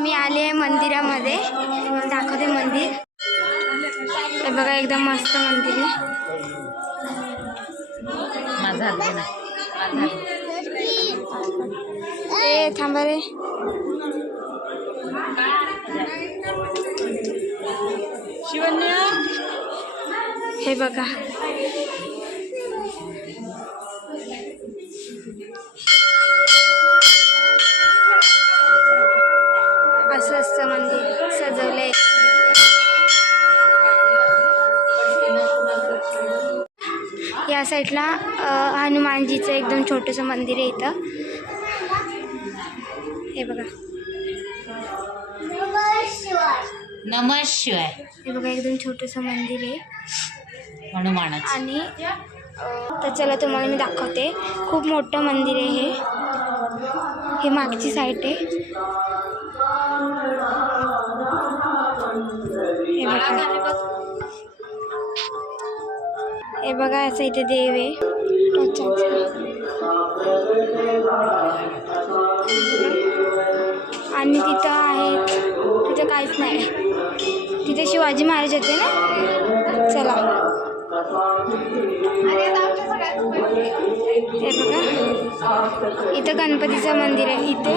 मी आले आहे मंदिरामध्ये, दाखवते मंदिर. हे बघा एकदम मस्त मंदिर आहे. ए थांबा रे. हे बघा असं असतं मंदिर सजवलंय. या साईडला हनुमानजीचं एकदम छोटंसं मंदिर आहे इथं. हे बघा नमः शिवाय. हे बघा एकदम छोटंसं मंदिर आहे हनुमानाचं. आणि तर चला तुम्हाला मी दाखवते. खूप मोठं मंदिर आहे हे मागची साईड आहे. हे बघा असं इथे देव आहे. आणि तिथं आहे, तिथं काहीच नाही. तिथे शिवाजी महाराज होते ना. चला हे बघा इथं गणपतीचं मंदिर आहे. इथे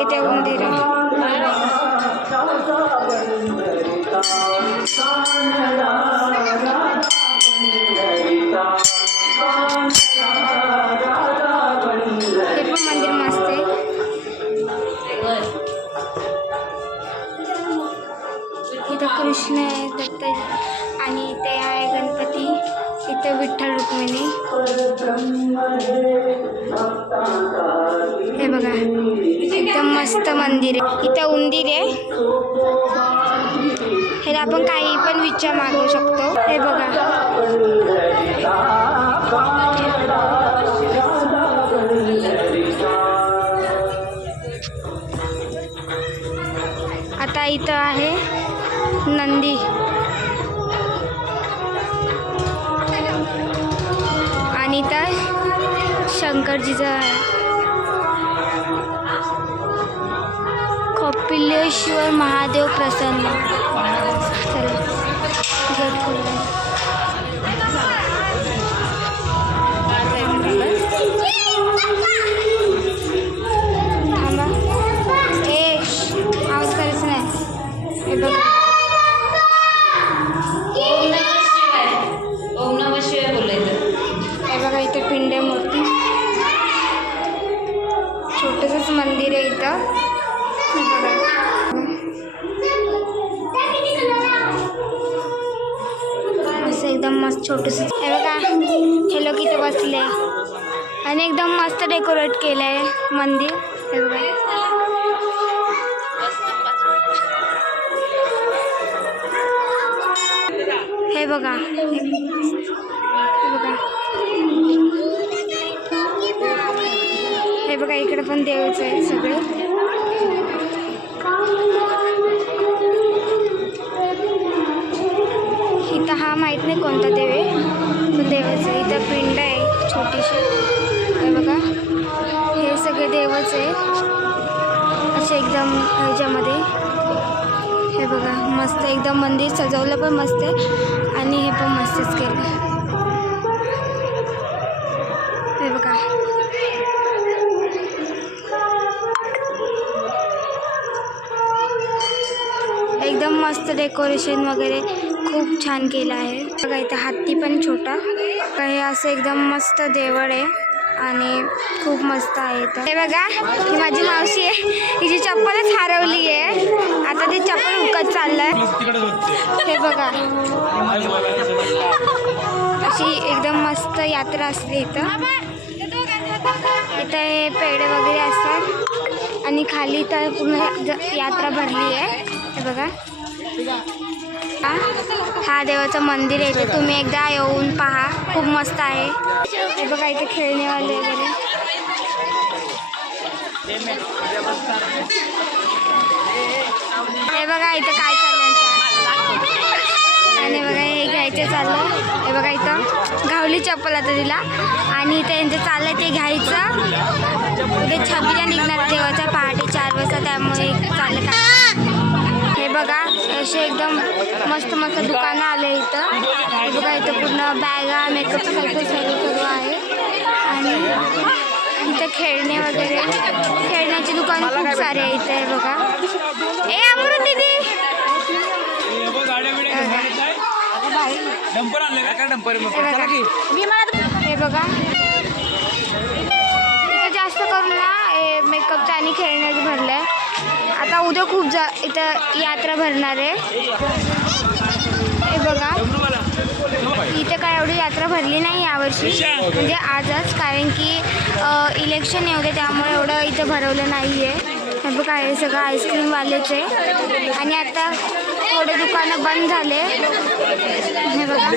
इथे मंदिर आहे. हे पण मंदिर मस्त आहे. इथं कृष्ण आहे, दत्त आणि इथे आहे गणपती. इथे विठ्ठल रुक्मिणी. हे बघा एकदम मस्त मंदिर आहे. इथं उंदीर आहे. हे आपण काही पण विचार मागवू शकतो. हे बघा आता इथं आहे नंदी. आणि इथं शंकरजीचं आहे. कपिलेश्वर महादेव प्रसन्न. चला थांबा. ए आवाज करायचं नाही. हे बघा ओम नमः शिवाय बोलायचं. हे बघा इथे पिंड आहे मोठी. छोटंसंच मंदिर आहे इथं. असं एकदम मस्त छोटंसं. हे बघा हे लोक इथं बसले आणि एकदम मस्त डेकोरेट केलं आहे मंदिर. हे बघा हे बघा हे बघा इकडे पण देवच आहे सगळे. इथं हा माहीत नाही कोणता देव आहे पण देवच आहे. इथं पिंड आहे छोटीशी. हे बघा हे सगळे देवच आहे असे एकदम ह्याच्यामध्ये. हे बघा मस्त एकदम मंदिर सजवलं पण मस्त आहे आणि हे पण मस्तच केलं. हे बघा एकदम मस्त डेकोरेशन वगैरे खूप छान केलं आहे. बघा इथं हत्ती पण छोटा. हे असं एकदम मस्त देवळ आहे आणि खूप मस्त आहे. हे बघा ही माझी मावशी आहे. हिची चप्पलच हरवली आहे. आता ती चप्पल हुकत चाललंय. हे बघा अशी एकदम मस्त यात्रा असते इथं. इथं हे पेढे वगैरे असतात आणि खाली तर पूर्ण यात्रा भरली आहे. हे बघा हा देवाचं मंदिर आहे. इथे तुम्ही एकदा येऊन पहा, खूप मस्त आहे. हे बघा इथे खेळणेवाले वगैरे. हे बघा इथं काय चाललंय आणि बघा हे घ्यायचं चाललं. हे बघा इथं घावली लावली चप्पल आता तिला. आणि त्यांचं चाललंय ते घ्यायचं. उद्या 26ला निघणार देवाचा पहाटे 4 वाजता, त्यामुळे चाललं का. हे बघा असे एकदम मस्त मस्त दुकानं आले इथं. हे बघा इथं पूर्ण बॅगा मेकअप सारखं सर्व आहे. आणि इथं खेळणे वगैरे खेळण्याची दुकानं खूप सारे आहे इथं. हे बघा ए अमृत दीदी हे बघा इथं जास्त करून ना मेकअपचं आणि खेळण्याचं भरलंय. आता उद्या खूप इथं यात्रा भरणार आहे. हे बघा इथे काय एवढी यात्रा भरली नाही यावर्षी, म्हणजे आजच, कारण की इलेक्शन येऊ दे त्यामुळे एवढं इथं भरवलं नाही आहे. हे बघा हे सगळं आईस्क्रीमवालेच आहे. आणि आता थोडे दुकानं बंद झाले. हे बघा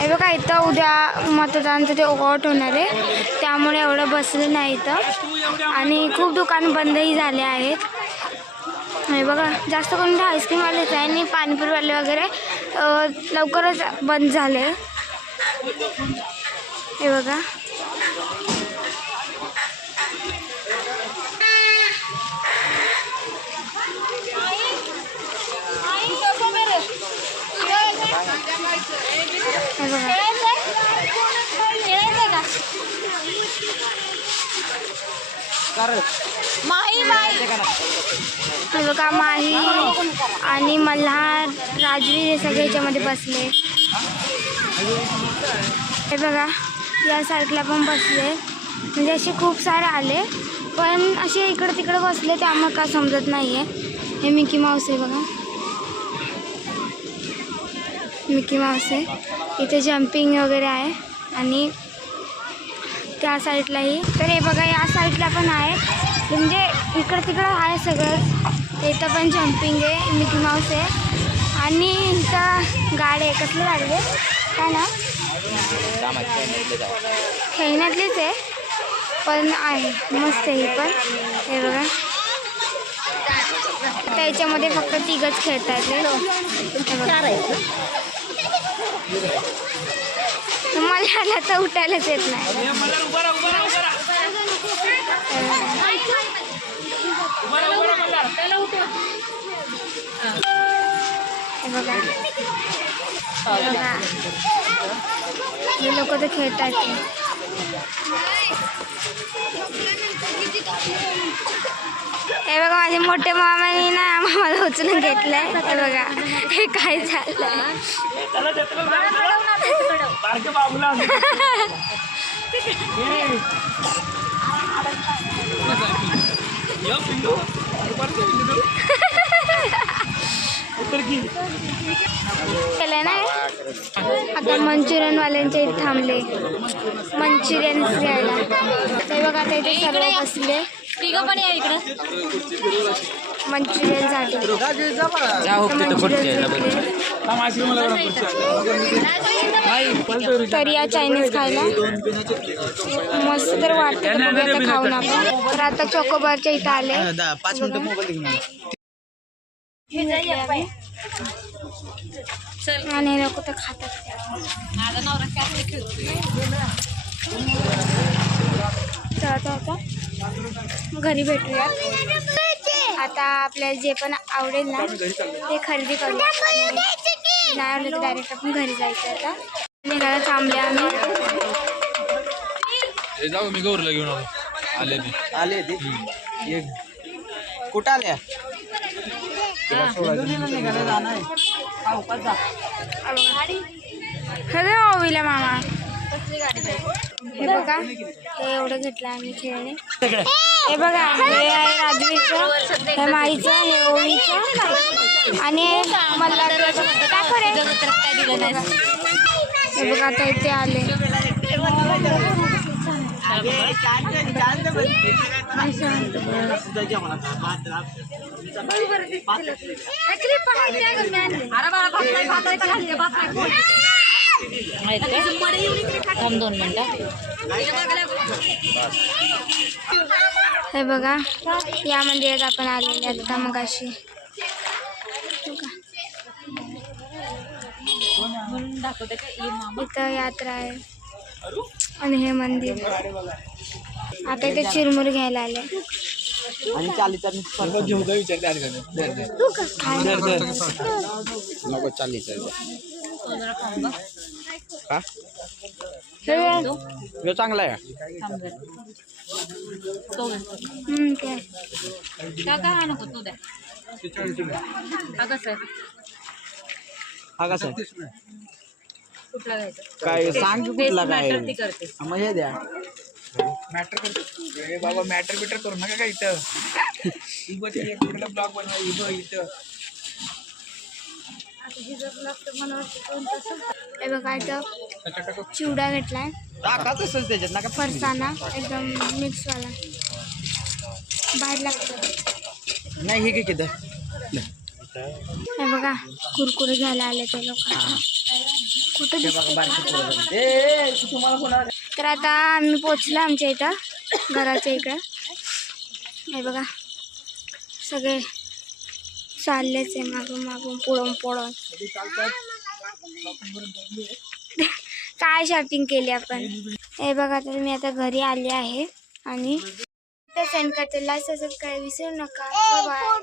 हे बघा इथं उद्या मतदानाचं ते वोट होणार आहे, त्यामुळे एवढं बसलं नाही इथं. आणि खूप दुकान बंदही झाले आहेत. हे बघा जास्त करून ते आईस्क्रीमवालेच आहे. आणि पाणीपुरीवाले वगैरे लवकरच बंद झाले. हे बघा हे बघा माही आणि मल्हार राजवीर हे सगळे याच्यामध्ये बसले. हे बघा या साईडला पण बसले, म्हणजे असे खूप सारे आले, पण असे इकडं तिकडं बसले त्यामुळे काय समजत नाही आहे. हे मिकी माऊस आहे बघा, मिकी माऊस आहे. इथे जम्पिंग वगैरे आहे. आणि त्या साईडलाही तर हे बघा या साईडला पण आहे, म्हणजे इकडं तिकडं आहे सगळंच. इथं पण जम्पिंग आहे, मिकी माऊस आहे. आणि इथं गाडी आहे, कसली गाडी आहे काय ना खेळण्यातलीच आहे, पण आहे मस्त आहे ही पण. हे बघा त्याच्यामध्ये फक्त 3घच खेळतात. मला तर उठायलाच येत नाही. हे लोक तर खेळतात. हे बघा माझे मोठे मामाने ना आम्हाला उचलून घेतलंय. हे बघा हे काय झालं. केलंय ना. आता मंचुरियनवाल्यांच्या इथे थांबले मंचुरियन घ्यायला. ते बघा आता इथे सर्व बसले मंचुरियनसाठी. तरी या चायनीज खायला मस्त तर वाटते, तर खाऊन आपण. तर आता चोकोबारच्या इथं आले. आणि लोक तर खातात. चला घरी भेटूया. आता आपल्याला जे पण आवडेल ना ते खरेदी करूया. नाही आवडलं तर डायरेक्ट आपण घरी जायचं. आता निघायला थांबले आम्ही. जाऊ मी गौरला घेऊन आले कुठं आल्या. खरं ओवीला मामा. हे बघा हे एवढं घेतलं आम्ही खेळणे. हे बघा हे आहे राजवीरचं, हे माईचं, हे ओवीचं आणि मला हे बघा आता इथे आले. थांब 2 मिनिटं. हे बघा या मंदिरात आपण आलेले आता मगाशी. इथं यात्रा आहे आणि हे मंदिर. आता इथे चिरमुर घ्यायला आले. चांगला आहे. काय सांग कुठला काय मग हे द्या. मॅटर करतो बाबा, मॅटर बिटर करू नका काय इथं. ब्लॉग बनवा इथं. हे बघा इथं चिवडा घेतलाय, टाका तसंच त्याच्यात नका. फरसाणा एकदम मिक्स वाला बाहेर लागतं. नाही हे किती हे बघा कुरकुरे घ्यायला आले ते लोक. कुठं दिसते? तुम्हाला तर आता आम्ही पोचलो आमच्या इथं घराच्या इकडं. हे बघा सगळे चाललेच आहे मागून मागून पुढून. काय शॉपिंग केली आपण. हे बघा तर मी आता घरी आले आहे आणि सेंड करते. लाईक सबस्क्राईब विसरू नका. बाय.